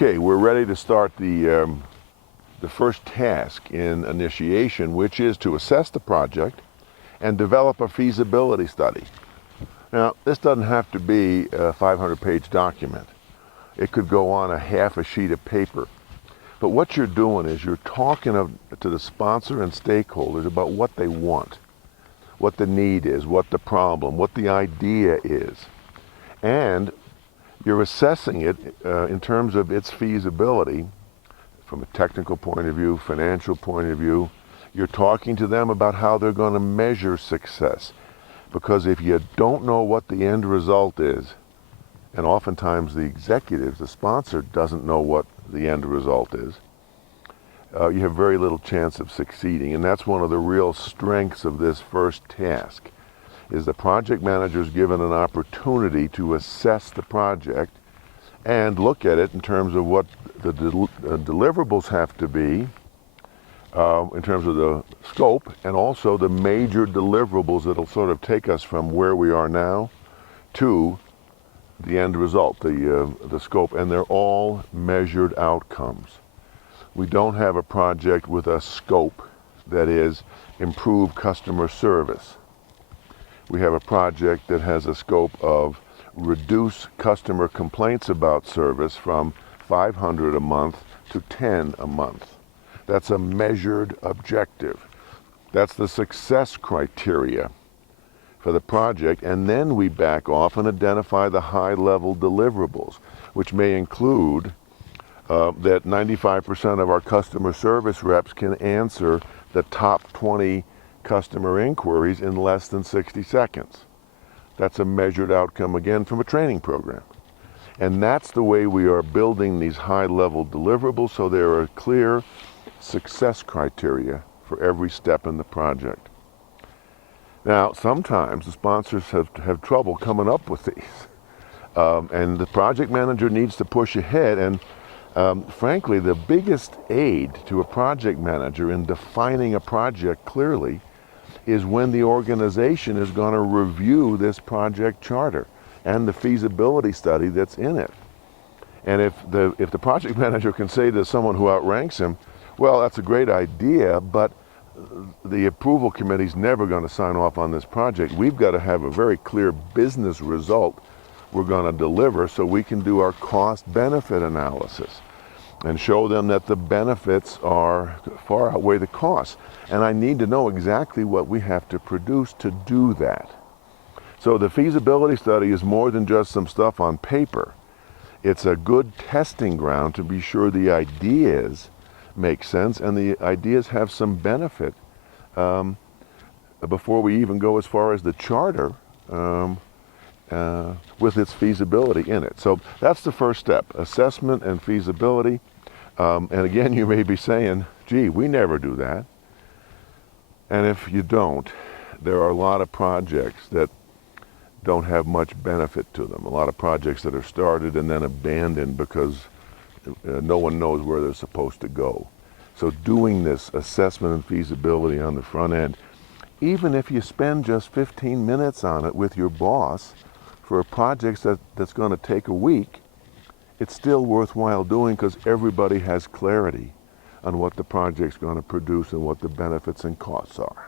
Okay, we're ready to start the first task in initiation, which is to assess the project and develop a feasibility study. Now, this doesn't have to be a 500-page document. It could go on a sheet of paper. But what you're doing is you're talking to the sponsor and stakeholders about what they want, what the need is, what the problem, what the idea is. And you're assessing it in terms of its feasibility from a technical point of view, financial point of view. You're talking to them about how they're going to measure success. Because if you don't know what the end result is, and oftentimes the executives, the sponsor, doesn't know what the end result is, you have very little chance of succeeding. And that's one of the real strengths of this first task, is the project manager is given an opportunity to assess the project and look at it in terms of what the deliverables have to be, in terms of the scope, and also the major deliverables that'll sort of take us from where we are now to the end result, the scope, and they're all measured outcomes. We don't have a project with a scope that is improve customer service. We have a project that has a scope of reduce customer complaints about service from 500 a month to 10 a month. That's a measured objective. That's the success criteria for the project. And then we back off and identify the high-level deliverables, which may include that 95% of our customer service reps can answer the top 20 customer inquiries in less than 60 seconds. That's a measured outcome, again, from a training program. And that's the way we are building these high-level deliverables, so there are clear success criteria for every step in the project. Now, sometimes the sponsors have trouble coming up with these. And the project manager needs to push ahead. And frankly, the biggest aid to a project manager in defining a project clearly is when the organization is going to review this project charter and the feasibility study that's in it. And if the project manager can say to someone who outranks him, well, that's a great idea, but the approval committee's never going to sign off on this project. We've got to have a very clear business result we're going to deliver so we can do our cost-benefit analysis and show them that the benefits are far outweigh the costs. And I need to know exactly what we have to produce to do that. So the feasibility study is more than just some stuff on paper. It's a good testing ground to be sure the ideas make sense and the ideas have some benefit before we even go as far as the charter with its feasibility in it. So that's the first step, assessment and feasibility. And again, you may be saying, gee, we never do that. And if you don't, there are a lot of projects that don't have much benefit to them. A lot of projects that are started and then abandoned because no one knows where they're supposed to go. So doing this assessment and feasibility on the front end, even if you spend just 15 minutes on it with your boss for a project that's going to take a week, it's still worthwhile doing because everybody has clarity on what the project's going to produce and what the benefits and costs are.